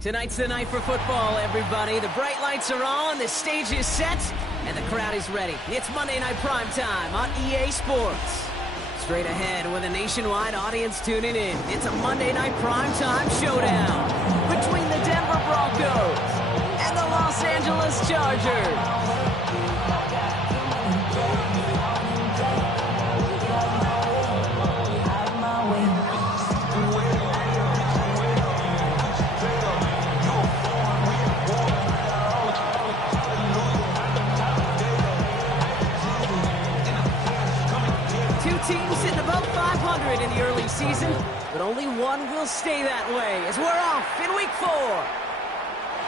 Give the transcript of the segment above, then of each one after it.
Tonight's the night for football, everybody. The bright lights are on, the stage is set, and the crowd is ready. It's Monday Night Primetime on EA Sports. Straight ahead with a nationwide audience tuning in. It's a Monday Night Primetime showdown between the Denver Broncos and the Los Angeles Chargers. 2 teams sitting above 500 in the early season, but only one will stay that way as we're off in week 4.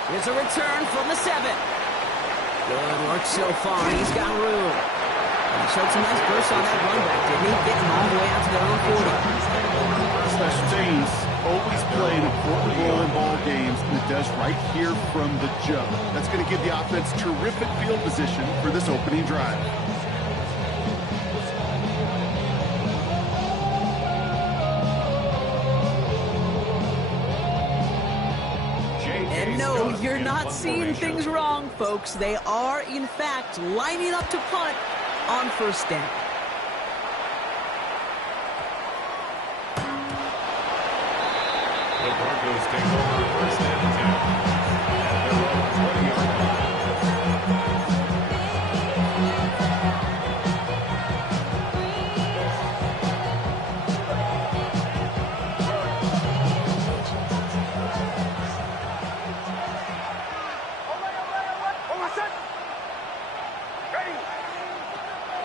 Here's a return from the 7. Good work so far. He's got room. And he showed some nice bursts on that run back, didn't he? Getting all the way out to their own 40. Special teams always play an important role in ball games, and it does right here from the jump. That's going to give the offense terrific field position for this opening drive. And no, you're not seeing things wrong, folks. They are, in fact, lining up to punt on first down. The Broncos take over first and 10. At their own 20-yard line.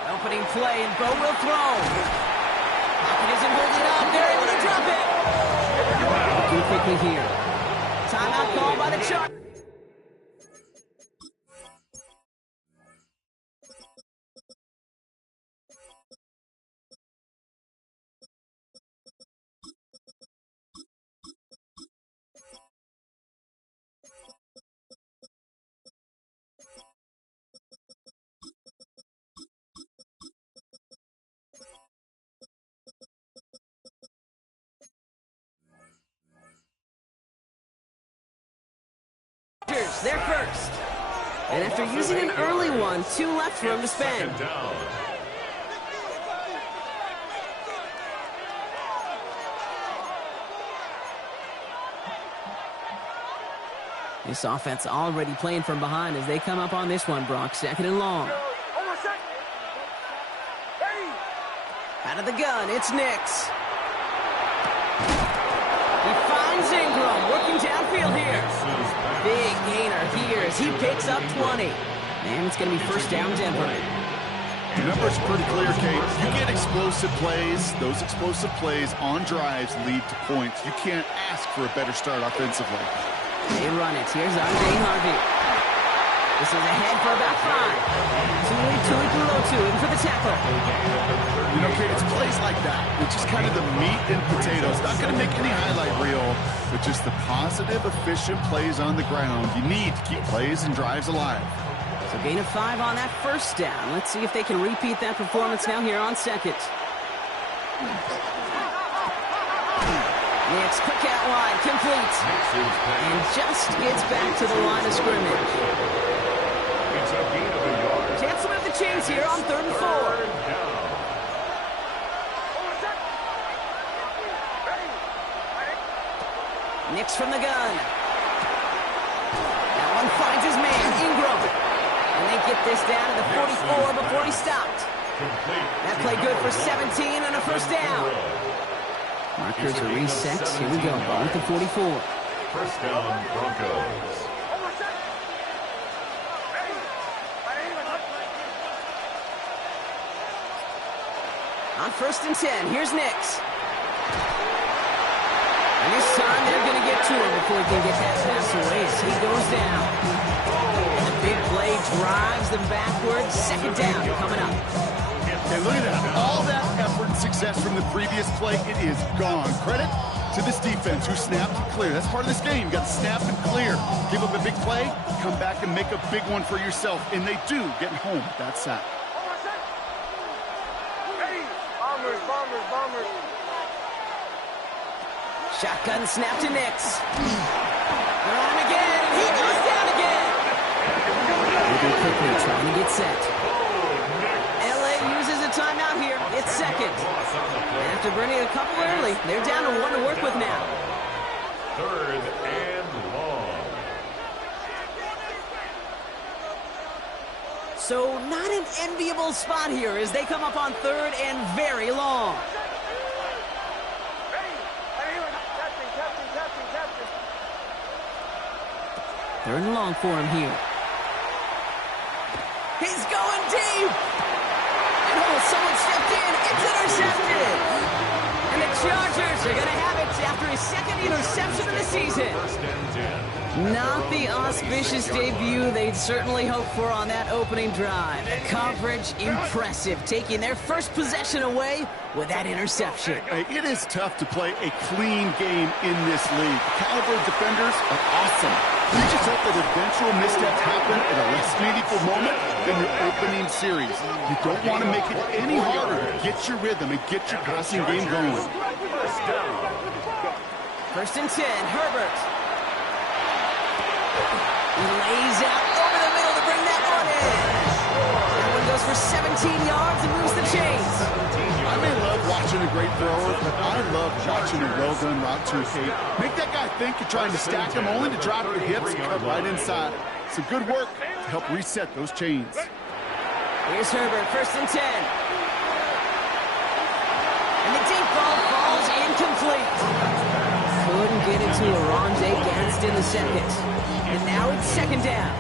Opening play, and Bo will throw. Pocket isn't holding up. They're able to drop it. Too quickly here. Timeout called by the Chargers. They're first. And after using an early one, 2 left for him to spend. This offense already playing from behind as they come up on this one, Brock. 2nd and long. Out of the gun, it's Nix. He finds Ingram, working downfield here. Big gainer here as he picks up 20. And it's going to be first down Denver. The number's pretty clear, Kate. You get explosive plays. Those explosive plays on drives lead to points. You can't ask for a better start offensively. They run it. Here's R.J. Harvey. This is ahead for about 5. Tui in for the tackle. You know, Kate, it's plays like that, which is kind of the meat and potatoes. Not going to make any highlight reel, but just the positive, efficient plays on the ground. You need to keep plays and drives alive. So gain of 5 on that first down. Let's see if they can repeat that performance now here on 2nd. Nix, quick out wide, complete. And just gets back to the line of scrimmage. Chance to move the chains here on 3rd and 4. Nix from the gun. That one finds his man, Ingram. And they get this down to the 44 before he stopped. That play good for 17 and a first down. Markers are reset. Here we go. Ball with the 44. First down, Broncos. On 1st and 10, here's Nix. And this time they're going to get to him before he can get that pass away as he goes down. And the big play drives them backwards. 2nd down coming up. Hey, look at that. All that effort and success from the previous play, it is gone. Credit to this defense who snapped and clear. That's part of this game. You got to snap and clear. Give up a big play, come back and make a big one for yourself. And they do, getting home with that sack. Shotgun snap to Nix. They're burning a couple early. They're down to 1 to work with now. 3rd and long. So not an enviable spot here as they come up on 3rd and very long. Third and long for him here. He's going deep. And oh, someone stepped in. It's intercepted. And the Chargers are going to have it after his 2nd interception of the season. 1st and 10. Not the auspicious debut they'd certainly hoped for on that opening drive. Coverage impressive, taking their first possession away with that interception. It is tough to play a clean game in this league. Caliber defenders are awesome. You just hope that eventual missteps happen at a less meaningful moment than your opening series. You don't want to make it any harder to get your rhythm and get your passing game going. 1st down. 1st and 10, Herbert. He lays out over the middle to bring that one in. That one goes for 17 yards and moves the chains. I may love watching a great thrower, but I love watching a well-done route too, Kate. Make that guy think you're trying to stack him only to drop your hips and cut right inside. Some good work to help reset those chains. Here's Herbert, 1st and 10. And the deep ball falls incomplete. Couldn't get it to Arondé Gadsden in the 2nd. And now it's 2nd down.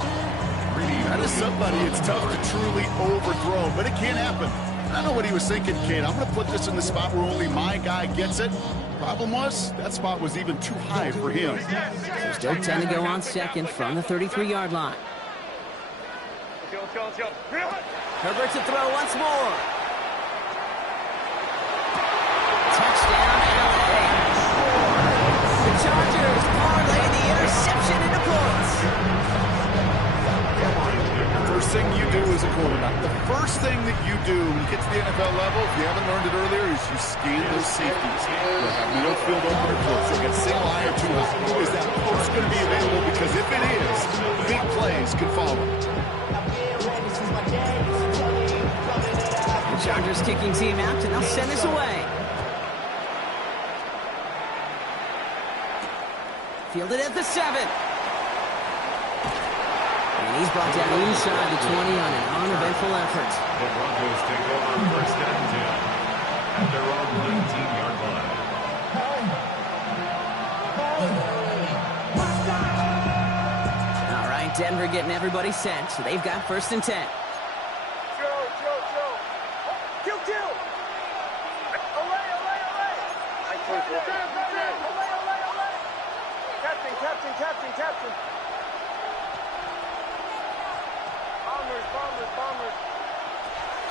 That is somebody it's tough to truly overthrow, but it can happen. I know what he was thinking, Kate. I'm going to put this in the spot where only my guy gets it. Problem was, that spot was even too high for him. So still 10 to go on 2nd from the 33-yard line. Herbert to throw once more. Touchdown, LA. The Chargers parlay the interception into points. First thing you do as a quarterback, the first thing that you do when you get to the NFL level, if you haven't learned it earlier, is you scan those safeties. They'll have no field opener close. They get a single eye or two out. Is that post going to be available? Because if it is, big plays can follow. The Chargers kicking team out, and they'll send this away. Fielded at the 7. And he's brought down inside the 20 on an uneventful effort. The Broncos take over 1st and 10 at their own 19-yard line. All right, Denver getting everybody set, so they've got 1st and 10. Captain. Bombers.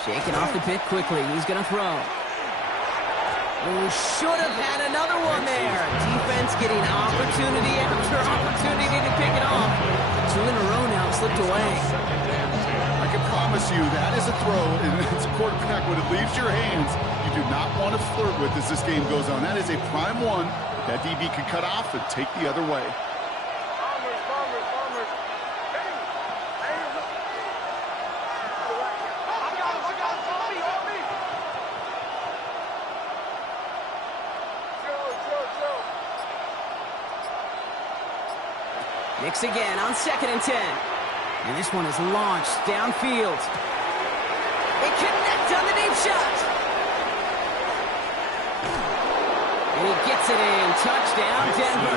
Shaking off the pit quickly. He's going to throw. Oh, should have had another one there. Defense getting opportunity after opportunity to pick it off. 2 in a row now slipped away. I can promise you that is a throw, and it's a quarterback when it leaves your hands, you do not want to flirt with as this game goes on. That is a prime one that DB could cut off and take the other way. Nix again on 2nd and 10. And this one is launched downfield. They connect on the deep shot. And he gets it in. Touchdown, Denver.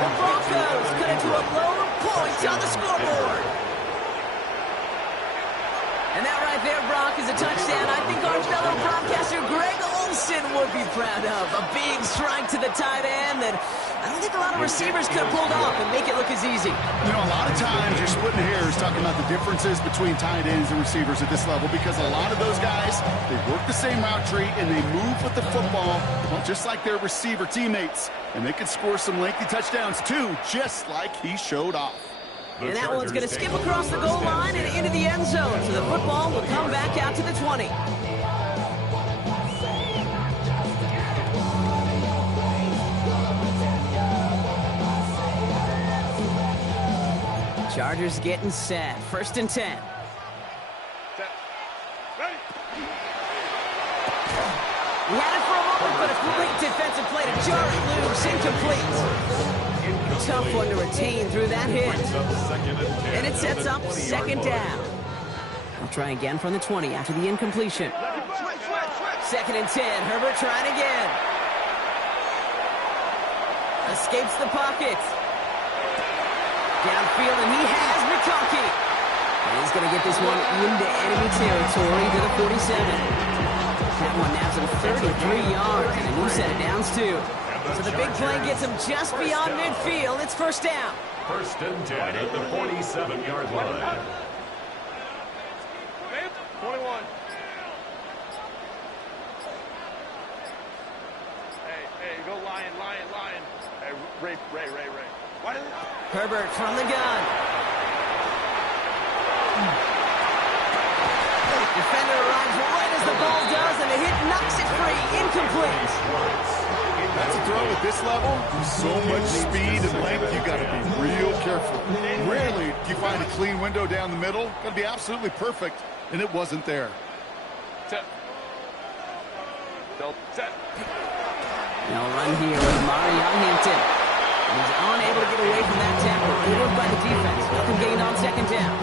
The Broncos cut it to a lower point on the scoreboard. And that right there, Brock, is a touchdown I think our fellow broadcaster Greg Olsen would be proud of. A big strike to the tight end that I don't think a lot of receivers could have pulled off and make it look as easy. You know, a lot of times you're splitting hairs talking about the differences between tight ends and receivers at this level because a lot of those guys, they work the same route tree and they move with the football, well, just like their receiver teammates. And they can score some lengthy touchdowns too, just like he showed off. And that one's going to skip across the goal line and into the end zone. So the football will come back out to the 20. Chargers getting set. 1st and 10. He had it for a moment defensive play to jar it loose. Incomplete. Tough one to retain through that hit. And it sets up second down. I'll try again from the 20 after the incompletion. Second and 10. Herbert trying again. Escapes the pocket. Downfield, and he has McConkey. And he's going to get this one into enemy territory to the 47. That one naps him 33 yards and a new set of downs, too. So the big play gets him just beyond midfield. It's first down. First and 10 at the 47-yard line. 21. Hey, go Lion. Hey, Ray. Herbert from the gun. Defender arrives right as the ball does, and the hit knocks it free. Incomplete. That's a throw at this level. So much speed and length, you got to be real careful. Rarely do you find a clean window down the middle. Got to be absolutely perfect, and it wasn't there. Set. No run here with Marion Hampton. He's unable to get away from that tackle. Overlooked by the defense. Nothing gained on second down.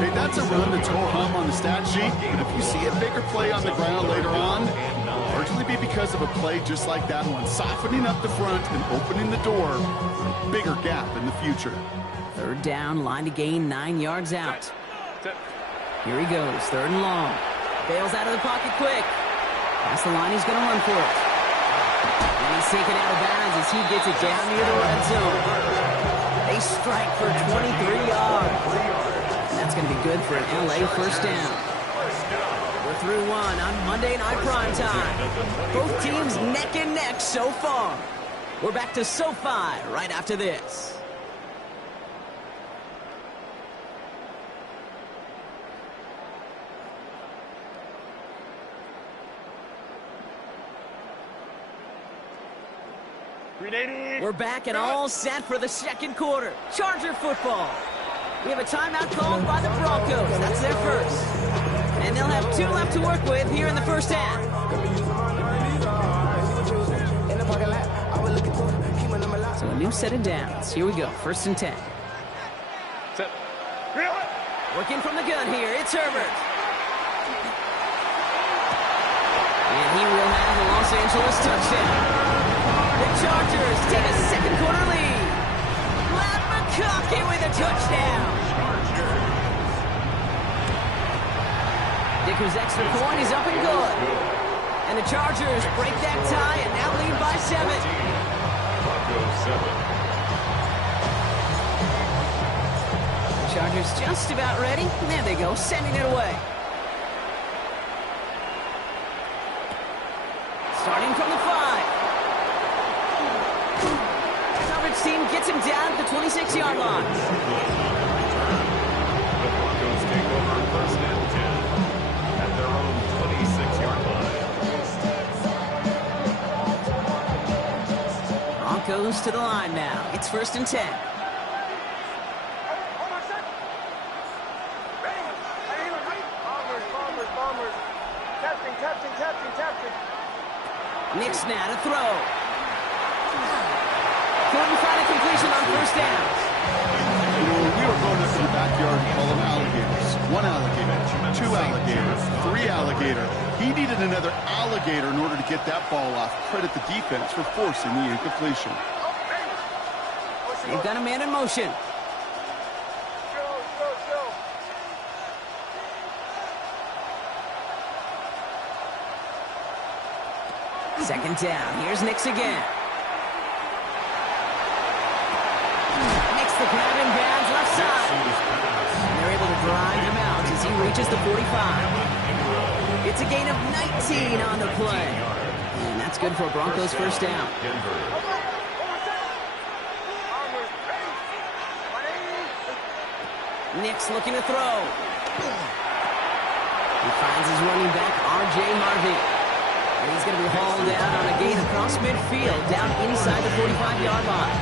Hey, that's a run that's ho-hum on the stat sheet, but if you see a bigger play on the ground later on, largely be because of a play just like that one, softening up the front and opening the door for a bigger gap in the future. Third down, line to gain 9 yards out. Here he goes, third and long. Bails out of the pocket quick. Past the line, he's going to run for it. And he's taken out of bounds as he gets it down near the red zone. They strike for 23 yards. And that's going to be good for an LA first down. We're through one on Monday Night Primetime. Both teams neck and neck so far. We're back to SoFi right after this. We're back and all set for the second quarter. Charger football. We have a timeout called by the Broncos. That's their first. And they'll have 2 left to work with here in the first half. So a new set of downs. Here we go. First and 10. Working from the gun here. It's Herbert. And he will have the Los Angeles touchdown. The Chargers take a second quarter lead. Matt McConkey with a touchdown. Dicker's extra point is up and good. And the Chargers break that tie and now lead by 7. The Chargers just about ready. There they go, sending it away. Starting from the 5. Team gets him down at the 26-yard line. The Broncos take over first and 10 at their own 26-yard line. Broncos to the line now. It's first and 10. Nick's now to throw. Couldn't find a completion on first down. You know, when we were growing up in the backyard, we call them alligators. 1 alligator, 2 alligator, 3 alligator. He needed another alligator in order to get that ball off. Credit the defense for forcing the incompletion. They've got a man in motion. Second down. Here's Nix again. The grab in bounds left side. And they're able to drive him out as he reaches the 45. It's a gain of 19 on the play. And that's good for a Broncos first down. Nix looking to throw. He finds his running back, R.J. Harvey. And he's going to be hauled down on a gain across midfield, down inside the 45-yard line.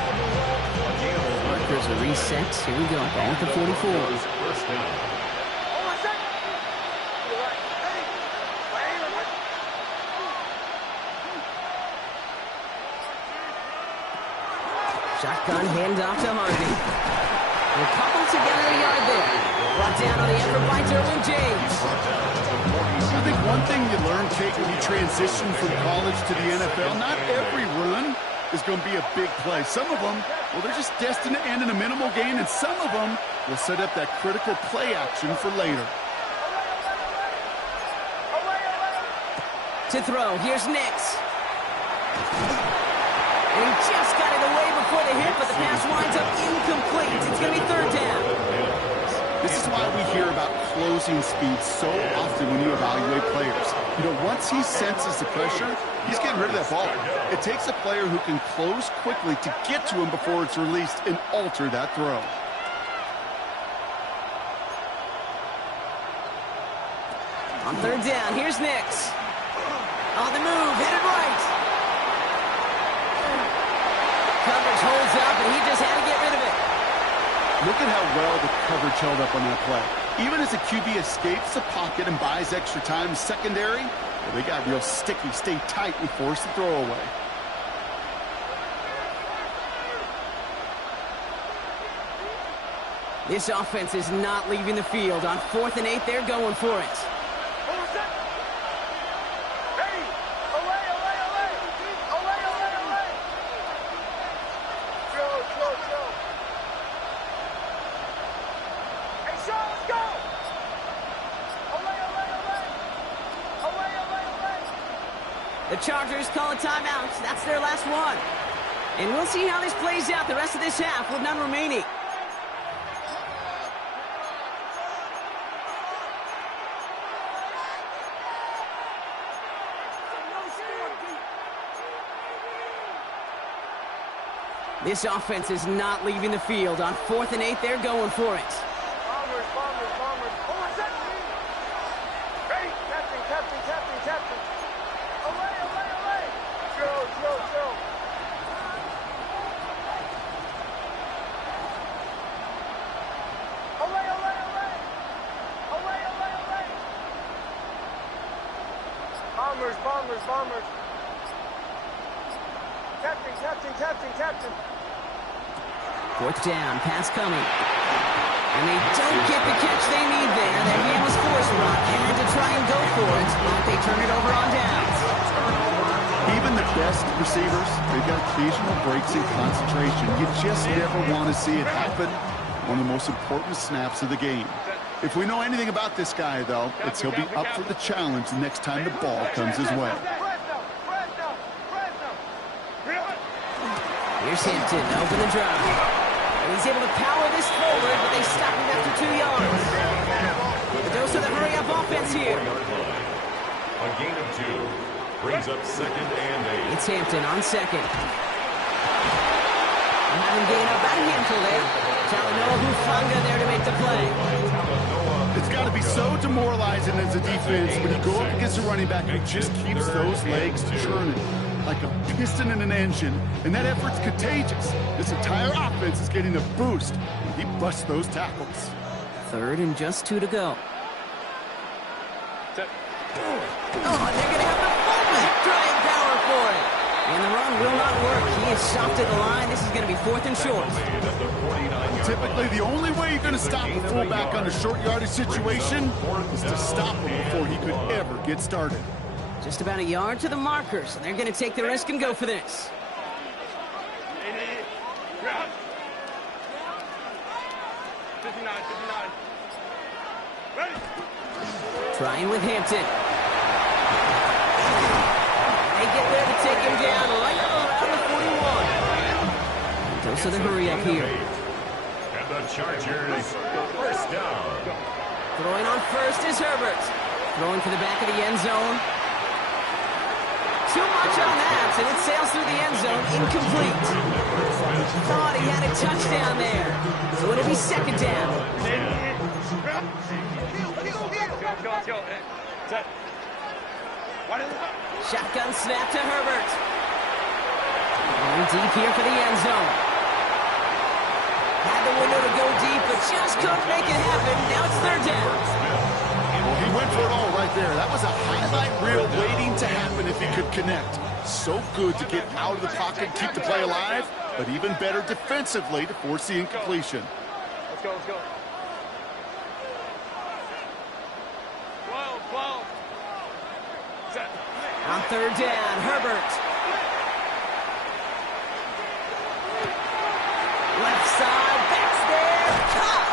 There's a reset. Here we go. Ball at the 44. Shotgun handoff to Harvey. They're coupled together a yard there. Brought down on the effort by Derwin James. I think one thing you learn, Kate, when you transition from college to the NFL, not every run is going to be a big play. Some of them, well, they're just destined to end in a minimal gain, and some of them will set up that critical play action for later. To throw, here's Nix. And he just got it away before the hit, but the pass winds up incomplete. It's going to be third down. This is why we hear about closing speed so often when you evaluate players. You know, once he senses the pressure, he's getting rid of that ball. It takes a player who can close quickly to get to him before it's released and alter that throw. On third down, here's Nix. On the move, headed right. Coverage holds up, and he just had to get rid of it. Look at how well the coverage held up on that play. Even as the QB escapes the pocket and buys extra time secondary, well, they got real sticky, stay tight, and force the throw away. This offense is not leaving the field. On 4th and 8, they're going for it. The Chargers call a timeout. That's their last one. And we'll see how this plays out the rest of this half with none remaining. This offense is not leaving the field. On 4th and 8, they're going for it. Bombers. Hold on, set. Ready? Captain. Away. Joe. Away. Bombers. Captain. 4th down, pass coming. And they don't get the catch they need there. That game was forced. Rock had to try and go for it, but they turn it over on downs. Even the best receivers, they've got occasional breaks in concentration. You just never want to see it happen. One of the most important snaps of the game. If we know anything about this guy, though, it's he'll be up for the challenge the next time the ball comes his way. Here's Hampton, open the drive. And he's able to power this forward, but they stop him after 2 yards. The dose of the hurry-up offense here. A gain of 2 brings up 2nd and 8. It's Hampton on 2nd. Having gained up that handful there. Talanoa Hufanga there to make the play. It's got to be so demoralizing as a defense when you go up against a running back who just keeps those legs churning like a piston in an engine, and that effort's contagious. This entire offense is getting a boost when he busts those tackles. 3rd and just 2 to go. Set. Oh, they're going to have the fullback trying power for it. And the run will not work. He is stopped at the line. This is going to be 4th and short. Typically, the only way you're going to stop a fullback on a short yardage situation is to stop him before he could ever get started. Just about a yard to the markers, and they're going to take the risk and go for this. 59. Ready? Trying with Hampton. They get there to take him down right around the 41. Dose of the hurry up here. And the Chargers, first down. Throwing on first is Herbert. Throwing for the back of the end zone. Too much on that, and it sails through the end zone, incomplete. Thought he had a touchdown there. So it'll be 2nd down. Let's go. Set. Shotgun snap to Herbert. Going deep here for the end zone. Had the window to go deep, but just couldn't make it happen. Now it's 3rd down. Well, he went for it all right there. That was a highlight reel waiting to happen if he could connect. So good to get out of the pocket and keep the play alive, but even better defensively to force the incompletion. Let's go, let's go. 12. Set. On third down, Herbert. Left side, that's there. Caught.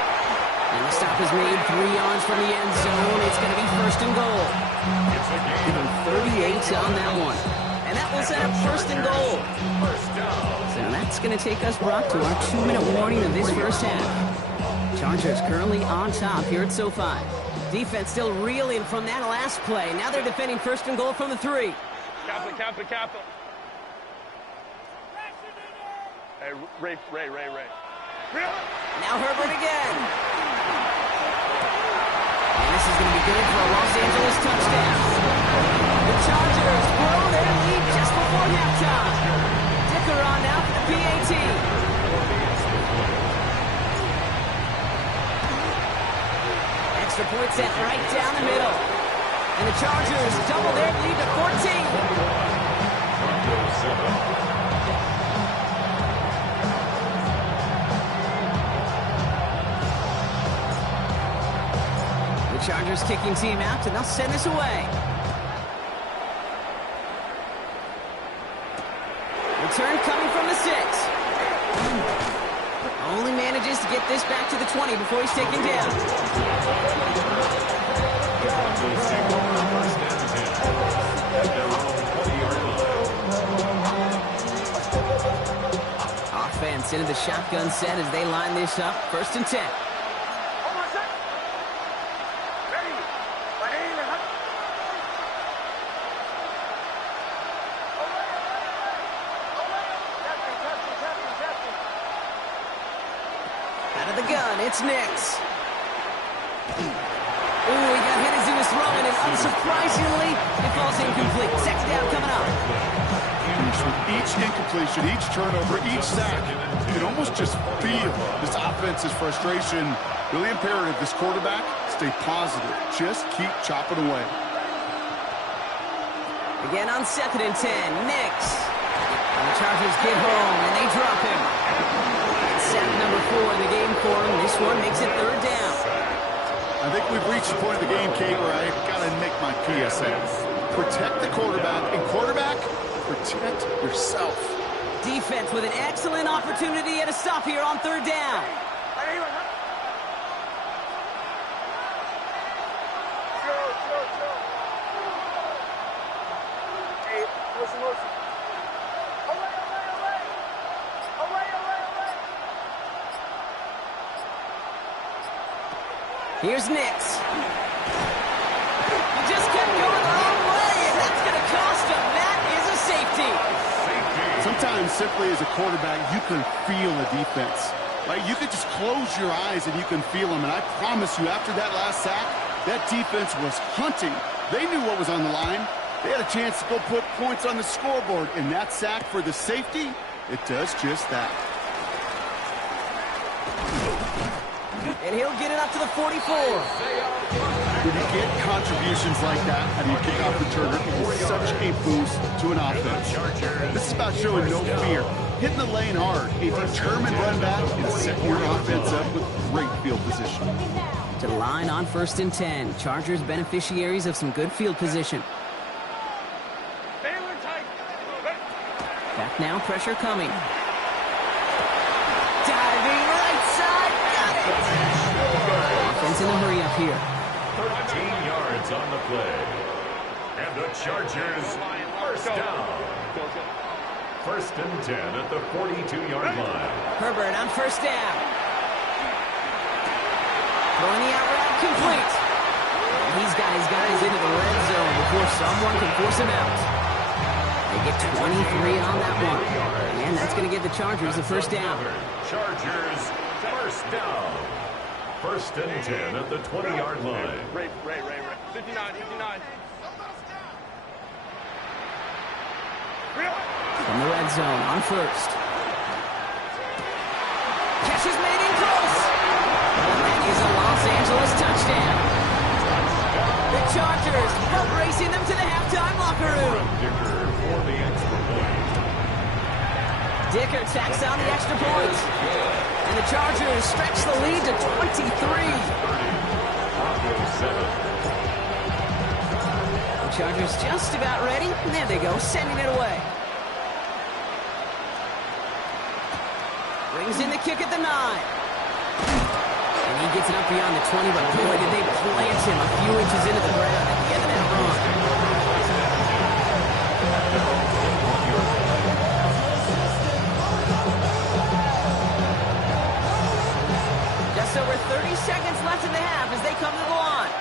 And the stop is made 3 yards from the end zone. It's going to be first and goal. It's a gain of 38 on that one. And that will set up first and goal. first down. So that's going to take us, Brock, to our 2-minute warning of this first half. Chargers currently on top here at SoFi. Defense still reeling from that last play. Now they're defending first and goal from the 3. Kappa. Hey, Ray. Now Herbert again. And this is going to be good for a Los Angeles touchdown. The Chargers blow their lead just before halftime. Dicker on now for the PAT. Extra point set right down the middle. And the Chargers double their lead to 14. The Chargers kicking team out, and they'll send this away. Return coming from the 6. Only manages to get this back to the 20 before he's taken down. Offense into the shotgun set as they line this up. First and 10. It's Nix. Ooh, he got hit as he was throwing, and unsurprisingly, it falls incomplete. Second down coming up. With each incompletion, each turnover, each sack, you can almost just feel this offense's frustration. Really imperative, this quarterback, stay positive. Just keep chopping away. Again on second and 10, Nix. And the Chargers get home, and they drop him. Sack number 4 in the game for him. This one makes it third down. I think we've reached the point of the game, Kate, where I got to make my PSA. Protect the quarterback, and quarterback, protect yourself. Defense with an excellent opportunity at a stop here on third down. Hey, listen. Here's Nix. He just kept going the wrong way, and that's going to cost him. That is a safety. Sometimes, simply as a quarterback, you can feel a defense. Right? You can just close your eyes and you can feel them. And I promise you, after that last sack, that defense was hunting. They knew what was on the line. They had a chance to go put points on the scoreboard. And that sack for the safety, it does just that. And he'll get it up to the 44. When you get contributions like that out of your kickoff returner, it's such a boost to an offense. This is about showing no fear, hitting the lane hard, a determined run back, and setting your offense up with great field position. To the line on first and 10. Chargers beneficiaries of some good field position. Back now, pressure coming. Diving right side, got it! Offense in a hurry up here. 13 yards on the play. And the Chargers, first down. First and 10 at the 42-yard line. Herbert on first down. Throwing the out route complete. And he's got his guys into the red zone before someone can force him out. They get 23 on that one. And that's going to give the Chargers the first down. Chargers, first down. First and 10 at the 20-yard line. Ray. 59. From the red zone on first. Catch is made in close. And that is a Los Angeles touchdown. The Chargers boat racing them to the halftime locker room. Dicker for the extra point. Dicker tacks on the extra point. And the Chargers stretch the lead to 23. 30. Broncos 7. The Chargers just about ready. And there they go, sending it away. Brings in the kick at the 9. And he gets it up beyond the 20, but boy, did they plant him a few inches into the ground at the end of that run. Just over 30 seconds left in the half as they come to the line.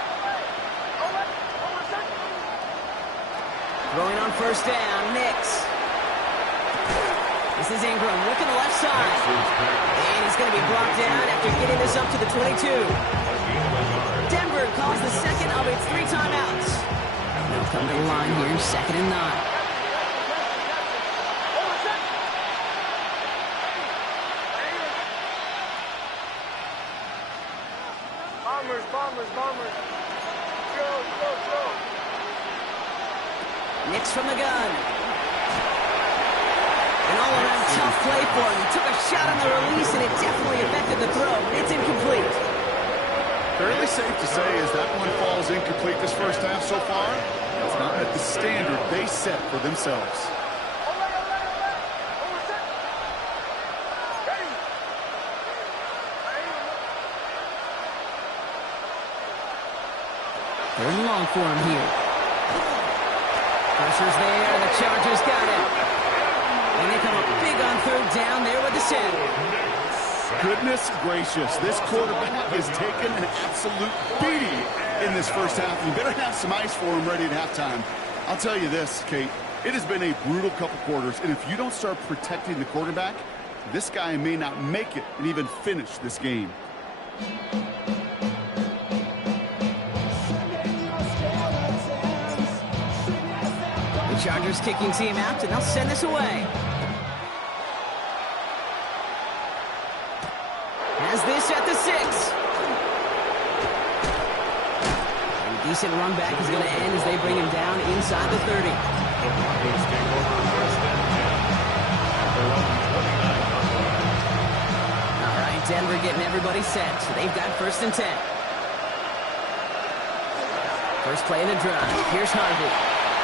Throwing on first down, Nix. This is Ingram, looking the left side. And he's going to be brought down after getting this up to the 22. Denver calls the second of its 3 timeouts. They'll come to the line here, 2nd and 9. Bombers. Go. Nix from the gun. An all-around tough play for him. He took a shot on the release, and it definitely affected the throw. It's incomplete. Fairly safe to say as that one falls incomplete this first half so far. It's not at the standard they set for themselves. Third and long for him here. Pressure's there, and the Chargers got it. And they come up big on third down there with the set. Goodness gracious, this quarterback has taken an absolute beating in this first half. You better have some ice for him ready at halftime. I'll tell you this, Kate, it has been a brutal couple quarters, and if you don't start protecting the quarterback, this guy may not make it and even finish this game. The Chargers kicking team out, and they'll send this away. Has this at the 6. A decent run back is going to end as they bring him down inside the 30. The Broncos take over first and 10. After running 29 on the line. All right, Denver getting everybody set, so they've got first and 10. First play of the drive. Here's Harvey.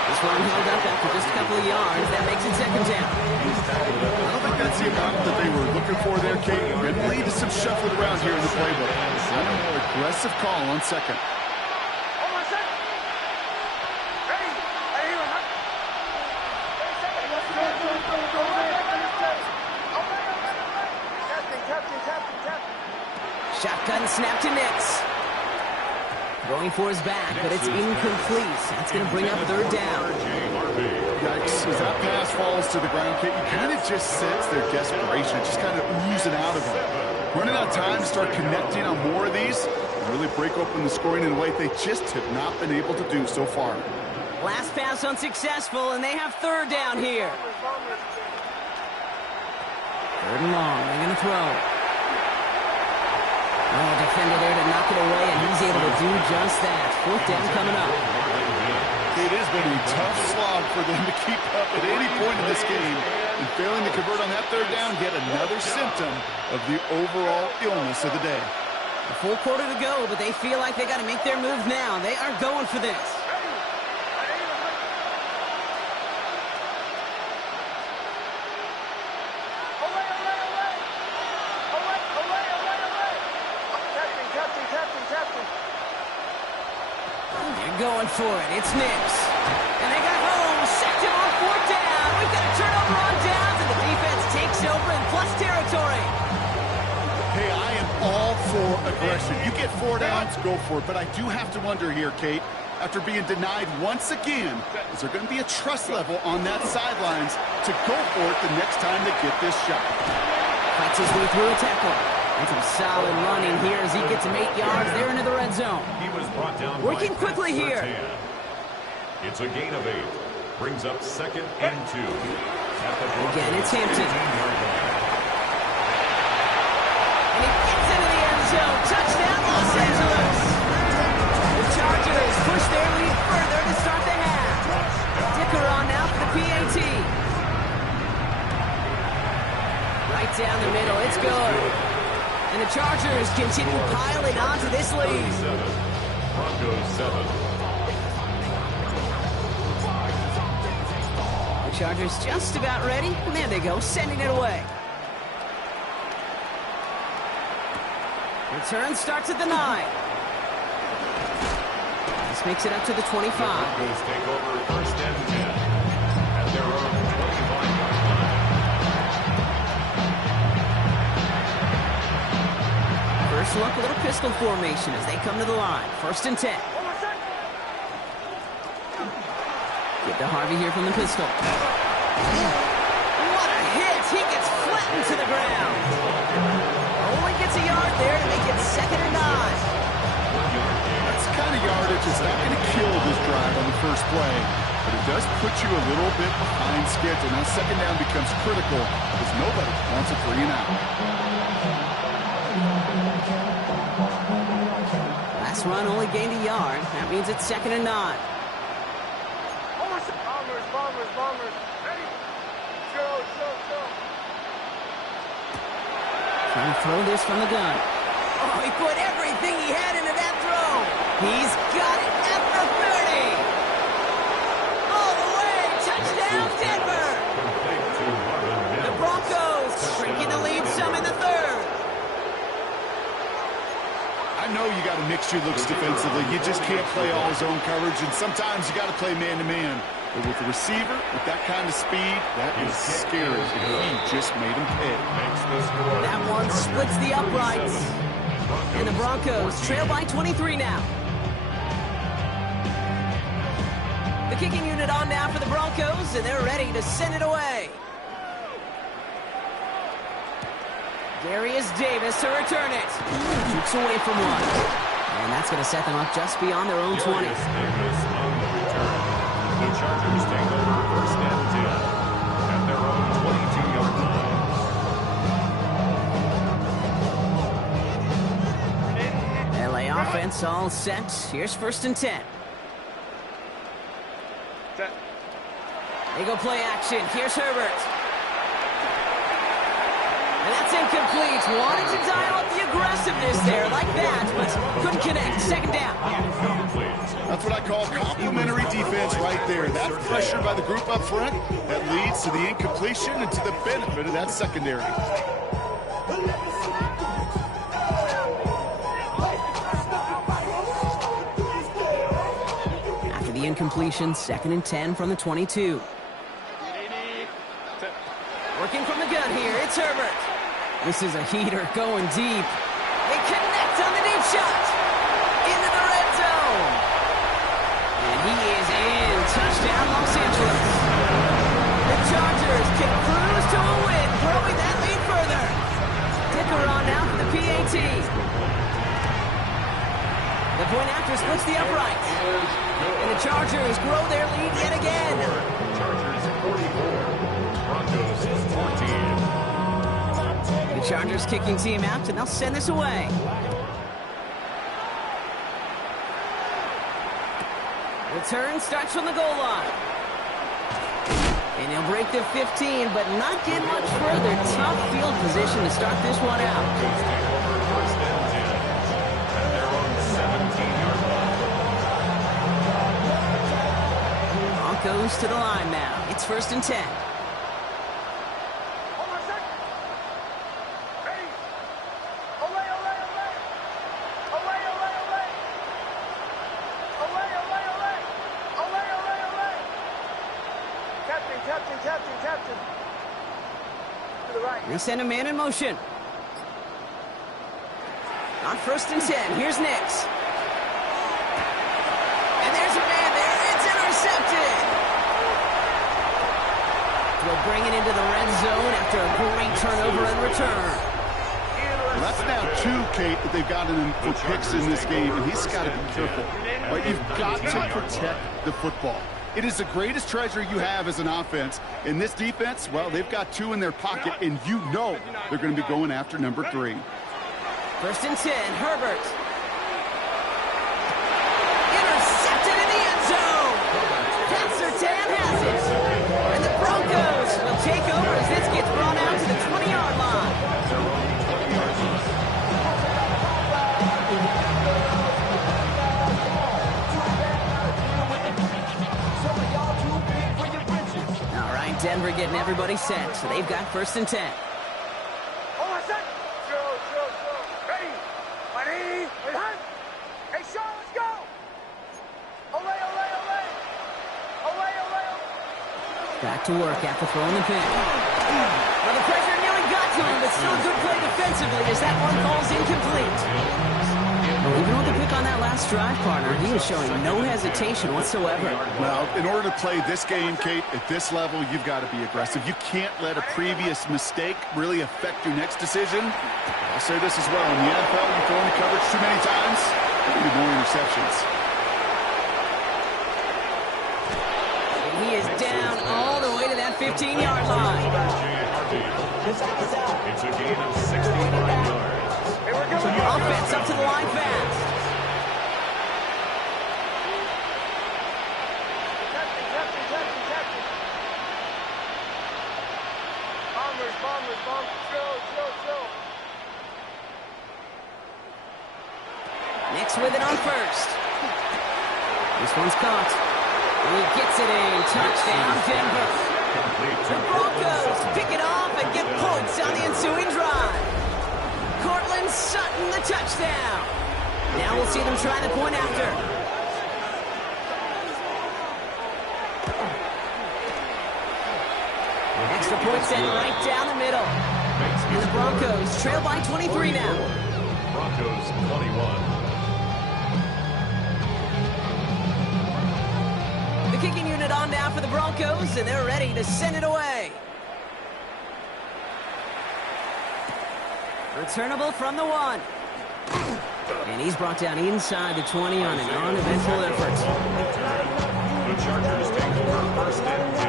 This one held up after just a couple of yards. That makes it second down. I don't think that's the amount that they were looking for there, Kate. Going to lead to some shuffling around here in the playbook. And a more aggressive call on second. Shotgun snap to Nix. Going for his back, but it's incomplete. That's going to bring up third down. Yikes, as that pass falls to the ground, Kate, you kind of just sense their desperation. Just kind of oozing out of them. Running out of time to start connecting on more of these and really break open the scoring in a way they just have not been able to do so far. Last pass unsuccessful, and they have third down here. Third and long, they're going to throw. Oh, defender there to knock it away, and he's able to do just that. Fourth down coming up. It has been a tough slog for them to keep up at any point in this game. And failing to convert on that third down, yet another symptom of the overall illness of the day. A full quarter to go, but they feel like they got to make their move now. They are going for this. Going for it. It's Nix. And they got home. Sacked him on fourth down. We've got a turnover on downs, and the defense takes over in plus territory. Hey, I am all for aggression. You get 4 downs, go for it. But I do have to wonder here, Kate, after being denied once again, is there going to be a trust level on that sidelines to go for it the next time they get this shot? Fights his way through a tackle. And some solid running here as he gets him 8 yards there into the red zone. He was brought down working quickly here. 10. It's a gain of 8. Brings up 2nd and 2. Again, it's Hampton. And he gets into the end zone. Touchdown, Los Angeles. The Chargers push their lead further to start the half. Dicker on now for the PAT. Right down the middle. It's good. And the Chargers continue piling onto this lead. Broncos 7. The Chargers just about ready. And there they go, sending it away. Return starts at the 9. This makes it up to the 25. Broncos take over first and 10 at their own 25-yard line. First look, a little pistol formation as they come to the line. First and 10. Get to Harvey here from the pistol. What a hit! He gets flattened to the ground. Only gets a yard there to make it 2nd and 9. That's the kind of yardage that's not going to kill this drive on the first play, but it does put you a little bit behind schedule. Now second down becomes critical because nobody wants a 3 and out. Last run only gained a yard. That means it's 2nd and 9. Bombers. Ready? Go. Trying to throw this from the gun. Oh, he put everything he had into that throw. He's got it at the 30. All the way. Touchdown, Denver. The Broncos shrinking the lead some in the 3rd. I know you got to mix your looks defensively. You just can't play all zone coverage, and sometimes you got to play man-to-man. But with the receiver, with that kind of speed, that is scary. He just made him pay. That one splits the uprights. And the Broncos trail by 23 now. The kicking unit on now for the Broncos, and they're ready to send it away. Darius Davis to return it. Shoots away from one. And that's going to set them up just beyond their own 20. Davis on the return. The Chargers take over first and 10 at their own 22-yard line. LA offense all set. Here's first and 10. They go play action. Here's Herbert. And that's incomplete. Wanted to dial up the aggressiveness there like that, but couldn't connect. 2nd down. That's what I call complimentary defense right there. That pressure by the group up front, that leads to the incompletion and to the benefit of that secondary. After the incompletion, 2nd and 10 from the 22. Working from the gun here, it's Herbert. This is a heater going deep. They connect on the deep shot. Into the red zone. And he is in. Touchdown, Los Angeles. The Chargers can cruise to a win, growing that lead further. Ticker on now for the PAT. The point after splits the uprights. And the Chargers grow their lead yet again. Chargers 44. Broncos 14. The Chargers kicking team out, and they'll send this away. Return starts from the goal line. And they'll break the 15, but not get much further. Tough field position to start this one out. First and 10 at their own 17-yard line. Broncos to the line now. It's first and 10. Captain. To the right. They send a man in motion. On first and 10, here's Nix. And there's a man there. It's intercepted. They'll bring it into the red zone after a great turnover and return. Well, that's now 2, Kate, that they've gotten him for picks in this game, and he's got to be careful. Right? You've got to protect the football. It is the greatest treasure you have as an offense. In this defense, well, they've got 2 in their pocket, and you know they're going to be going after number 3. First and 10, Herbert. Intercepted in the end zone. Pat Surtain has it. And the Broncos will take over as this gets brought out to the 20-yard line. Denver getting everybody set, so they've got 1st and 10. Hold on a sec. Chill. Ready. Ready. Ready. Hey, Sean, let's go. Olay. Back to work after throwing the pin. Well, the pressure nearly got to him, but still a good play defensively as that one falls incomplete. Well, even with the pick on that last drive, partner, he was showing no hesitation whatsoever. Well, in order to play this game, Kate, at this level, you've got to be aggressive. You can't let a previous mistake really affect your next decision. I'll say this as well. In the NFL, you throw into coverage too many times, you get more interceptions. And he is down all the way to that 15-yard line. It's a gain of 65 yards. Offense up to the line fast. Bombers. Chill. Nix with it on 1st. This one's caught. And he gets it in. Touchdown, Denver. The Broncos pick it off and get points on the ensuing drive. Cortland Sutton, the touchdown. Now we'll see them try the point after. Extra point sent right down the middle. And the Broncos trail by 23 now. Broncos 21. The kicking unit on now for the Broncos, and they're ready to send it away. Returnable from the 1. And he's brought down inside the 20 on an uneventful effort. The Chargers take over 1st and 10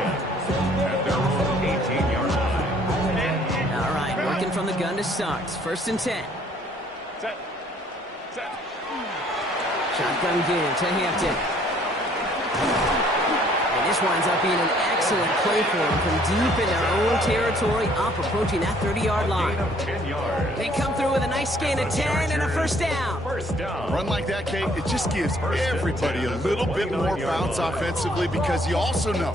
at their own 18-yard line. All right, working from the gun to start. 1st and 10. Set. Shotgun give to Hampton. And this winds up being an excellent play for him from deep in their own territory, up approaching that 30-yard line. 10 yards. They come through with a nice gain of 10 and a 1st down. First down. Run like that, Kate, it just gives everybody a little bit more bounce offensively because you also know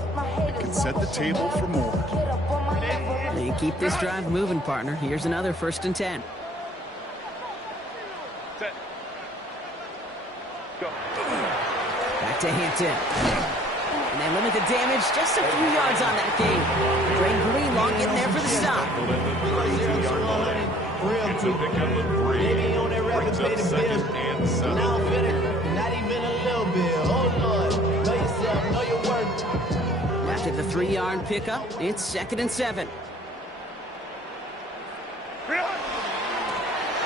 it can set the table for more. They keep this drive moving, partner. Here's another 1st and 10. Set. Go. Back to Hampton. And they limit the damage just a few yards on that game. Greg Greenlaw getting there for the stop. It's a pickup of 3. Brings up 2nd and 7. Now not even a little bit. Oh, Lord. Know yourself. Know your worth. After the 3-yard pickup, it's 2nd and 7.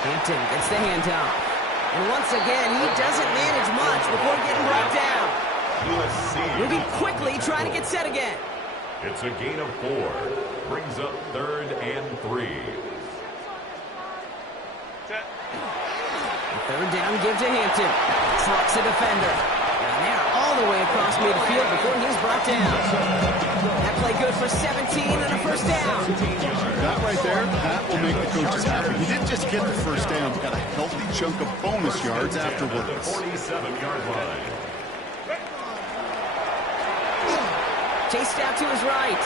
Hampton gets the handoff. And once again, he doesn't manage much before getting brought down. Moving quickly, trying to get set again. It's a gain of 4. Brings up 3rd and 3. Set. 3rd down, give to Hampton. Trucks a defender. And they're all the way across midfield before he's brought down. That play good for 17 and a 1st down. That right there, that will make the coaches happy. He didn't just get the 1st down, he got a healthy chunk of bonus yards afterwards. 47-yard line. Chased out to his right.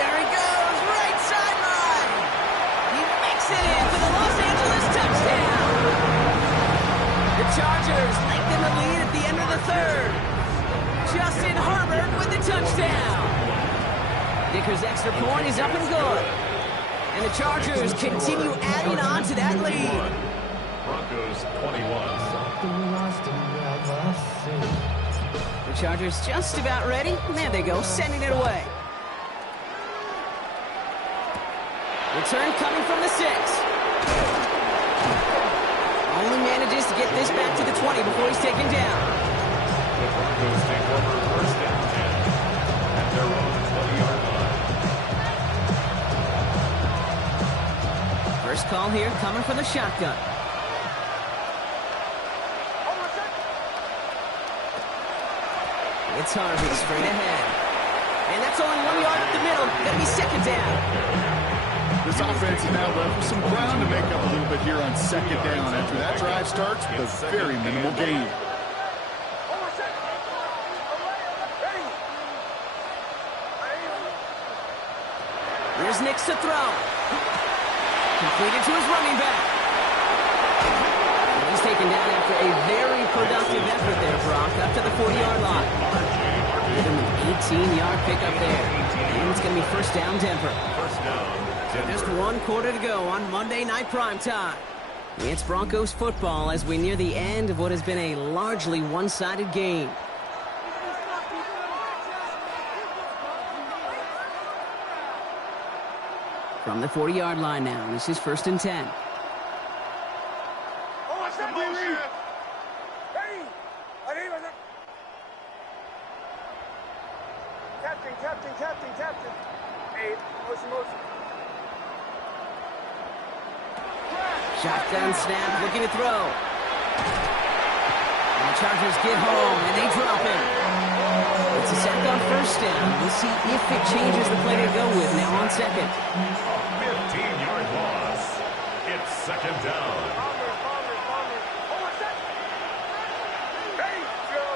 There he goes, right sideline. He makes it in for the Los Angeles touchdown. The Chargers lengthen the lead at the end of the 3rd. Justin Herbert with the touchdown. Dicker's extra point is up and good. And the Chargers continue adding on to that lead. Broncos 21. The Chargers just about ready. And there they go, sending it away. Return coming from the 6. Only manages to get this back to the 20 before he's taken down. The Broncos take over 1st and 10 at their own 20-yard line. First call here coming from the shotgun. It's Harvey straight ahead. And that's only 1 yard up the middle. Gonna be 2nd down. This offense is now left with some ground to make up a little bit here on 2nd down after that drive starts with a very minimal gain. Here's Nix to throw. Completed to his running back. And he's taken down after a very productive effort there, Brock, up to the 40-yard line. Give him an 18-yard pickup there. And it's going to be first down, Denver. First down, Denver. Just one quarter to go on Monday Night Primetime. It's Broncos football as we near the end of what has been a largely one-sided game. From the 40-yard line now, this is first and 10. Captain. Hey, motion. Shotgun snap, looking to throw. And the Chargers get home, and they drop him. It's a set on first down. We'll see if it changes the play to go with now on second. 15-yard loss. It's second down. Hey, Joe.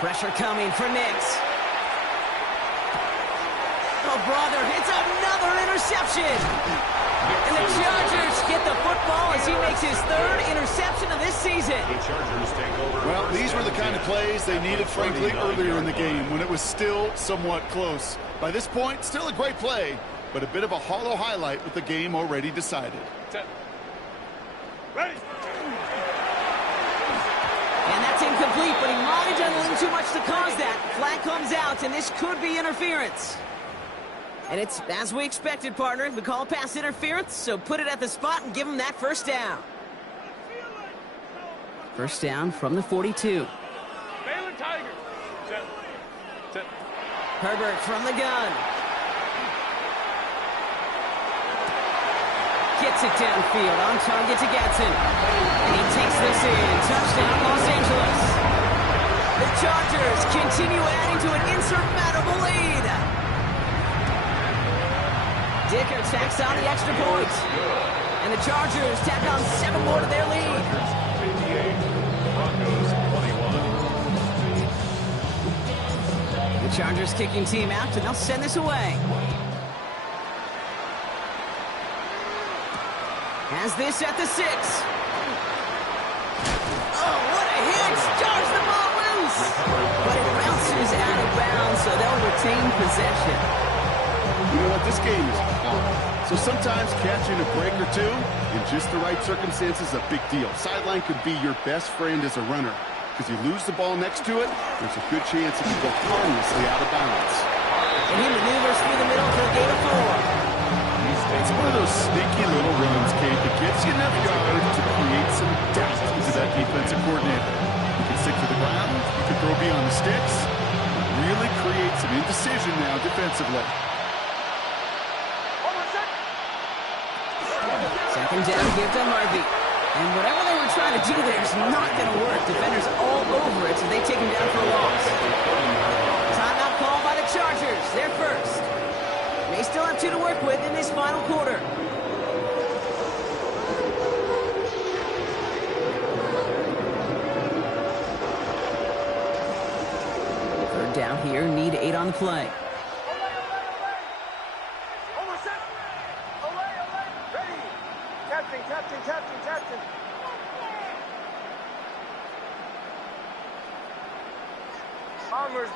Pressure coming for Nix. Oh, brother, it's another interception. And the Chargers get the football as he makes his third interception of this season. The Chargers take over. Well, these were the kind of plays they needed, frankly, earlier in the game when it was still somewhat close. By this point, still a great play, but a bit of a hollow highlight with the game already decided. Ready. And that's incomplete, but he might have done a little too much to cause that. Flag comes out, and this could be interference. And it's as we expected, partner. We call pass interference, so put it at the spot and give him that first down. First down from the 42. Baylor Tiger. Set. Herbert from the gun. Gets it downfield, on target to Gatson. And he takes this in. Touchdown, Los Angeles. The Chargers continue adding to an insurmountable lead. Dicker tacks on the extra point. And the Chargers tack on 7 more to their lead. 58, Broncos 21. The Chargers kicking team out, and they'll send this away. Has this at the 6. Oh, what a hit! Jars the ball loose! But it bounces out of bounds, so they'll retain possession. You know what? This game is hard. So sometimes catching a break or two in just the right circumstances is a big deal. Sideline could be your best friend as a runner. Because you lose the ball next to it, there's a good chance it could go harmlessly out of bounds. And he maneuvers through the middle for a gain of 4. It's one of those sneaky little runs, Kate, that gets you enough yardage to create some doubt into that defensive coordinator. You can stick to the ground, you can throw beyond the sticks, really create some indecision now defensively. Second down, give to Harvey. And whatever they were trying to do there is not going to work. Defenders all over it, so they take him down for a loss. Timeout called by the Chargers. They're first. They still have 2 to work with in this final quarter. Third down here, need 8 on the play. Captain.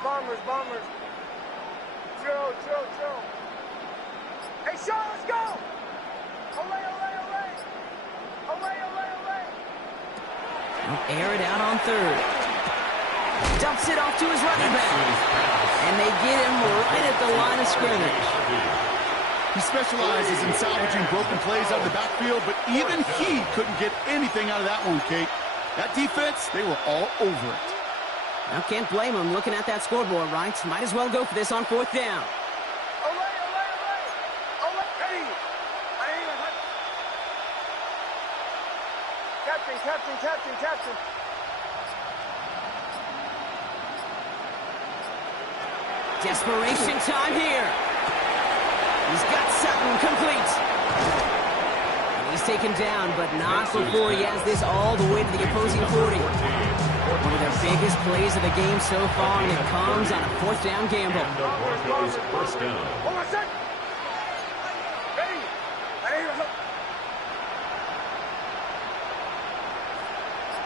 Bombers. Joe. Hey, Sean, let's go! Olay! He'll air it out on third. Dumps it off to his running back. And they get him right at the line of scrimmage. He specializes in salvaging broken plays out of the backfield, but even he couldn't get anything out of that one, Kate. That defense, they were all over it. Now, can't blame him looking at that scoreboard, right? Might as well go for this on 4th down. Captain. Desperation time here. He's got Sutton complete. And he's taken down, but not before he has this all the way to the opposing 40. One of their biggest plays of the game so far, and it comes on a 4th down gamble. And the Broncos first down. Hold on a sec. Ready? Ready?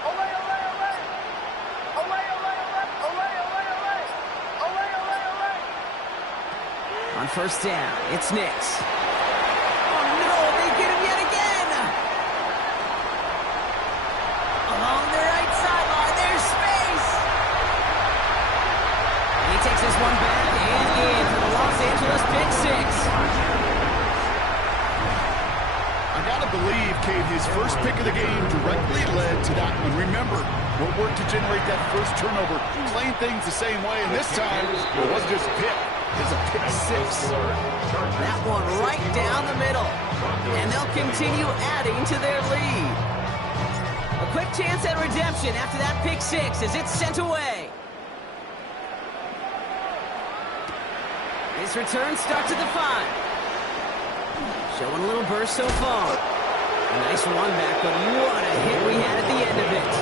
Away, away, away. Away, away, away. Away, away, away. Away, away, away. On 1st down, it's Knicks. Oh no, they get him yet again! Along the right sideline, there's space! And he takes this one back and in for the Los Angeles pick 6. I gotta believe, Kate, his first pick of the game directly led to that one. Remember, what worked to generate that first turnover, playing things the same way, and this time, it wasn't just a pick. It was a pick 6. That one right down the middle. And they'll continue adding to their lead. A quick chance at redemption after that pick 6 as it's sent away. His return starts at the 5. Showing a little burst so far. A nice run back, but what a hit we had at the end of it.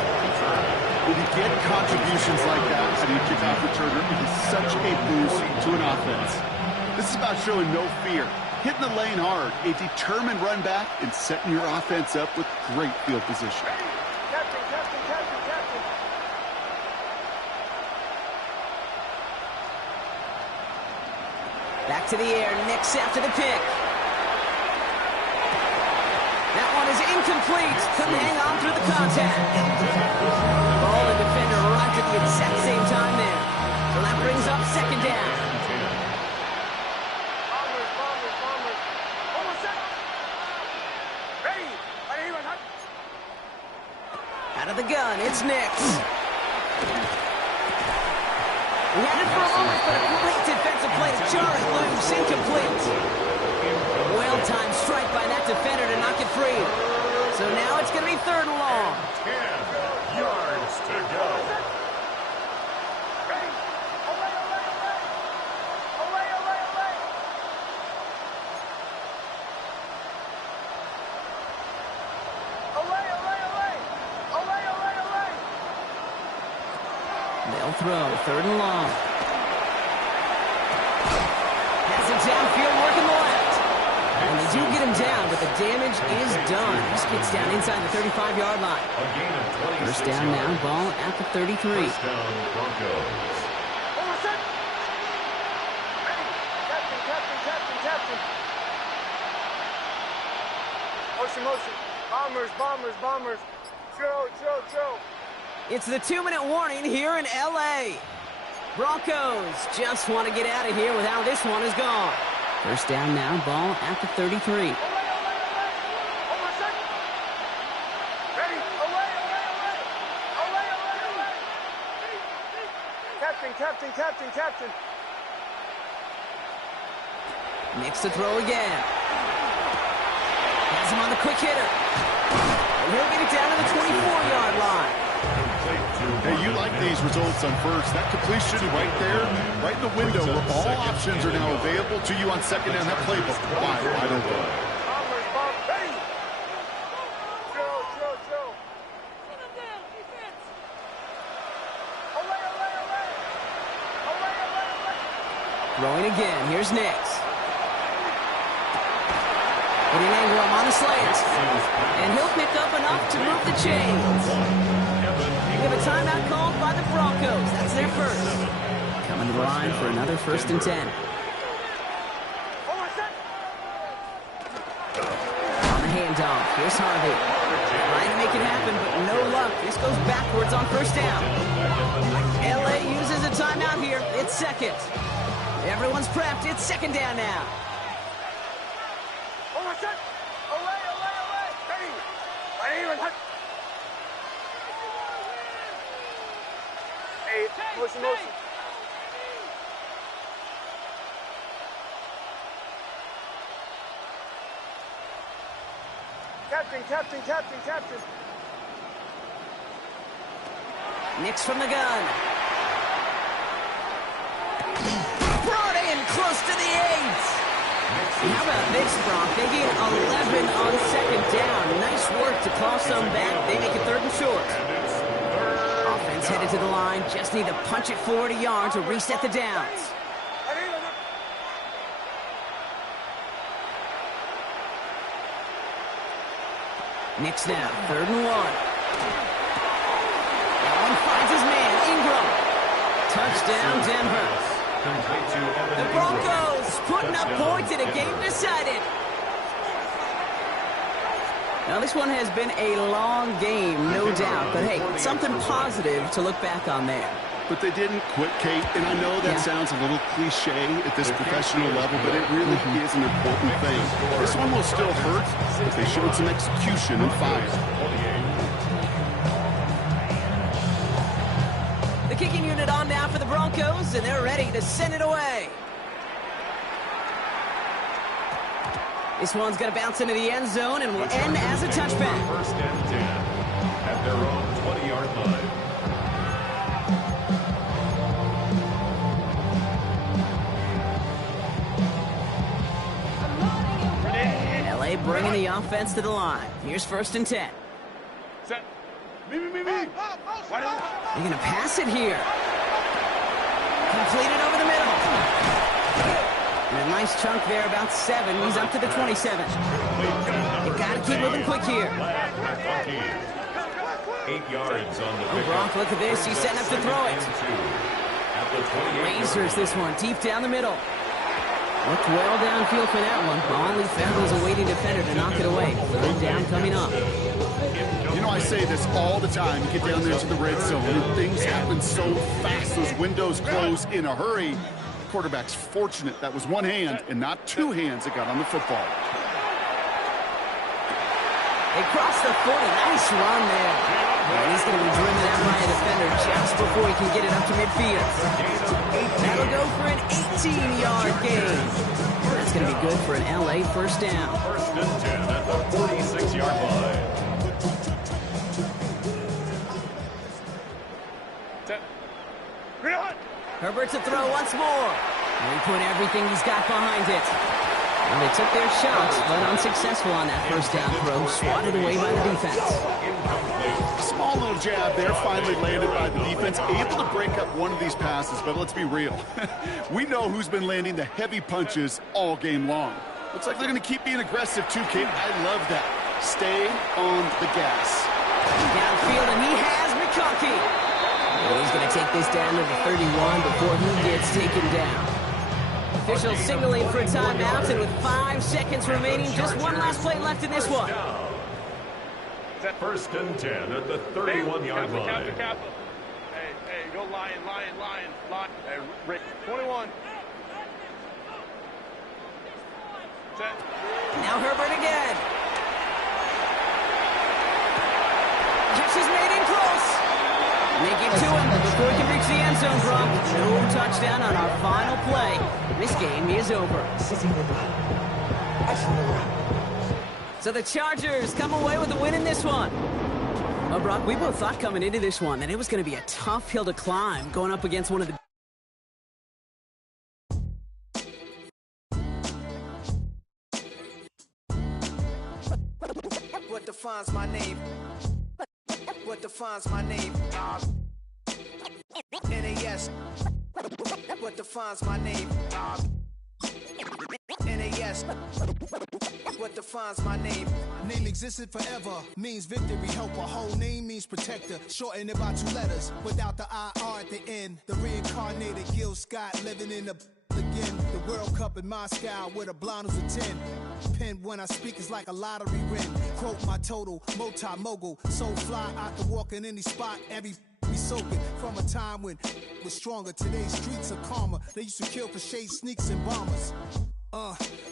When you get contributions like that as a kickoff returner, it is such a boost to an offense. This is about showing no fear, hitting the lane hard, a determined run back, and setting your offense up with great field position. Ready? Captain, captain, captain, captain. Back to the air, Knicks after the pick. That one is incomplete. Couldn't hang on through the contact. Ball and defender arrived at the exact same time there. So that brings up 2nd down. Bombers, bombers, bombers. Hold on a sec. Ready? Ready? Ready? Out of the gun, it's Knicks. We had it for a moment, but a great defensive play to jar it loose, incomplete. Well-timed strike by that defender to knock it free. So now it's going to be 3rd and long. 10 yards to go. Ready? Away, away, away. Away, away, away. Away, away, away. Away, away, away. They'll throw, 3rd and long. Has it downfield, working the left. And they do get him down, but the damage is done. He gets down inside the 35-yard line. A gain of 26 First down now, yards. ball at the 33. First down, Broncos. Hold on a sec. Ready? Captain, captain, captain, captain. Motion, motion. Bombers, bombers, bombers. Chill, chill, chill. It's the 2-minute warning here in L.A. Broncos just want to get out of here with how this one is gone. First down now, ball at the 33. Away, away, away. Hold on a sec. Ready? Away, away, away. Away, away, away. Captain, captain, captain, captain. Knicks to throw again. Has him on the quick hitter. And he'll get it down to the 24-yard line. Hey, you like these results on first. That completion right there, right in the window where all options are now available to you on 2nd down. That playbook wide open. Bombers, bombers. Ready? Chill, chill, chill. Away, away, away. Away, away, away. Throwing again. Here's Knicks. Putting Ingram on the slant. And he'll pick up enough to move the chains. We have a timeout called by the Broncos. That's their first. Coming to the line for another 1st and 10. Hold on a sec. On the handoff, here's Harvey. Trying to make it happen, but no luck. This goes backwards on 1st down. LA uses a timeout here. It's 2nd. Everyone's prepped. It's 2nd down now. Hold on a sec. Away, away, away. Ready? Ready, ready. Hey, motion, motion. Captain, captain, captain, captain. Knicks from the gun. Brought in close to the 8. How about this, Brock? They gain 11 on 2nd down. Nice work to claw some back. They make it 3rd and short. Offense Defense headed to the line. Just need to punch it forward a yard to reset the downs. Knicks now, 3rd and 1. That one finds his man, Ingram. Touchdown, Denver. The Broncos putting up points in a game decided. Now, this one has been a long game, no doubt. But, hey, something positive to look back on there. But they didn't quit, Kate. And I know that sounds a little cliche at this professional level, but it really is an important thing. This one will still hurt, but they showed some execution and fire. The kicking unit on now for the Broncos, and they're ready to send it away. This one's going to bounce into the end zone and will end as a touchback. 1st and 10 at their own 20-yard line. LA bringing the offense to the line. Here's 1st and 10. Set. Me. They're going to pass it here. Completed over the middle. And a nice chunk there, about 7. He's up to the 27. You got to keep moving quick here. 8 yards on the pickup. Gronk, look at this. He's setting up to throw it. At the 28. Lasers this one, deep down the middle. Looked well downfield for that one. All he found was a waiting defender to knock it away. 3rd down coming up. You know, I say this all the time. You get down there to the red zone, and things happen so fast. Those windows close in a hurry. The quarterback's fortunate that was one hand and not 2 hands that got on the football. They crossed the 40. Nice run there. And he's going to be driven out by a defender just before he can get it up to midfield. That'll go for an 18-yard gain. That's going to be good for an LA 1st down. 1st and 10 at the 46-yard line. Herbert to throw once more. And he put everything he's got behind it. And they took their shots, but unsuccessful on that 1st down throw. Swatted away by the defense. Small little jab there, finally landed by the defense. Able to break up one of these passes, but let's be real. We know who's been landing the heavy punches all game long. Looks like they're going to keep being aggressive too, Kate. I love that. Stay on the gas. Downfield, and he has McConkey. And he's going to take this down to the 31 before he gets taken down. Officials signaling for a timeout, and with 5 seconds remaining, just one last play left in this one. 1st and 10 at the 31-yard line. Hey, go lion. Hey, Rick, 21. Set. Now Herbert again. Catch is made in close. They get to him before he can reach the end zone, Gronk. No touchdown on our final play. This game is over. So the Chargers come away with a win in this one. Well, Brock, we both thought coming into this one that it was going to be a tough hill to climb going up against one of the... What defines my name? What defines my name? NAS. What defines my name? NAS. What defines my name? Name existed forever, means victory, helper. Whole name means protector, shorten it by 2 letters. Without the IR at the end, the reincarnated Gil Scott living in the again. The World Cup in Moscow with a blonde who's a 10. Pen when I speak is like a lottery win. Quote my total, multi-mogul. So fly, I can walk in any spot, every be soaking. From a time when was stronger. Today's streets are calmer. They used to kill for shade sneaks and bombers.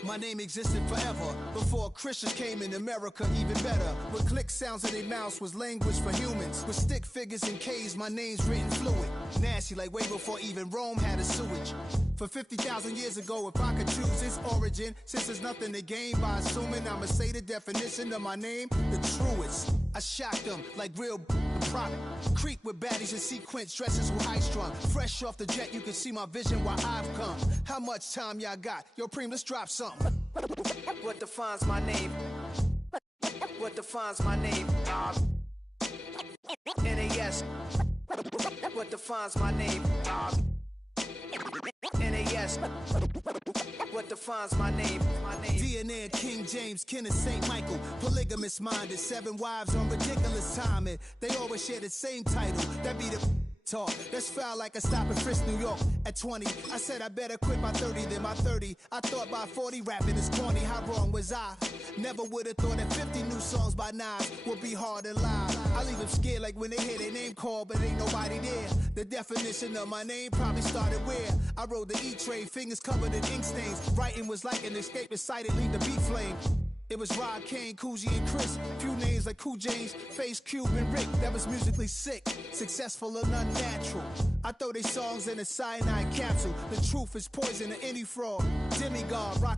My name existed forever. Before Christians came in America, even better. With click sounds in their mouths was language for humans. With stick figures and K's, my name's written fluid. Nasty like way before even Rome had a sewage. For 50,000 years ago, if I could choose its origin, since there's nothing to gain by assuming I'ma say the definition of my name, the truest. I shocked them like real product. Creep with baddies in sequence, dresses with high strung. Fresh off the jet, you can see my vision where I've come. How much time y'all got? Yo, Preem, let's drop something. What defines my name? What defines my name? NAS. What defines my name? NAS. What defines my name? DNA of King James, kin of St. Michael. Polygamous minded, 7 wives on ridiculous timing. They always share the same title. That be the talk. That's foul like a stop in Frisk, New York. At 20, I said I better quit by 30 than my 30. I thought by 40 rapping is corny. How wrong was I? Never would have thought that 50 new songs by Nas would be hard to lie. I leave them scared like when they hear their name called, but ain't nobody there. The definition of my name probably started where I rode the E-train, fingers covered in ink stains. Writing was like an escape inside it, leave the beat flame. It was Rod Kane, Coogee, and Chris. Few names like Cool James, Face, Cube, and Rick. That was musically sick, successful and unnatural. I throw they songs in a cyanide capsule. The truth is poison to any fraud. Demigod, rock.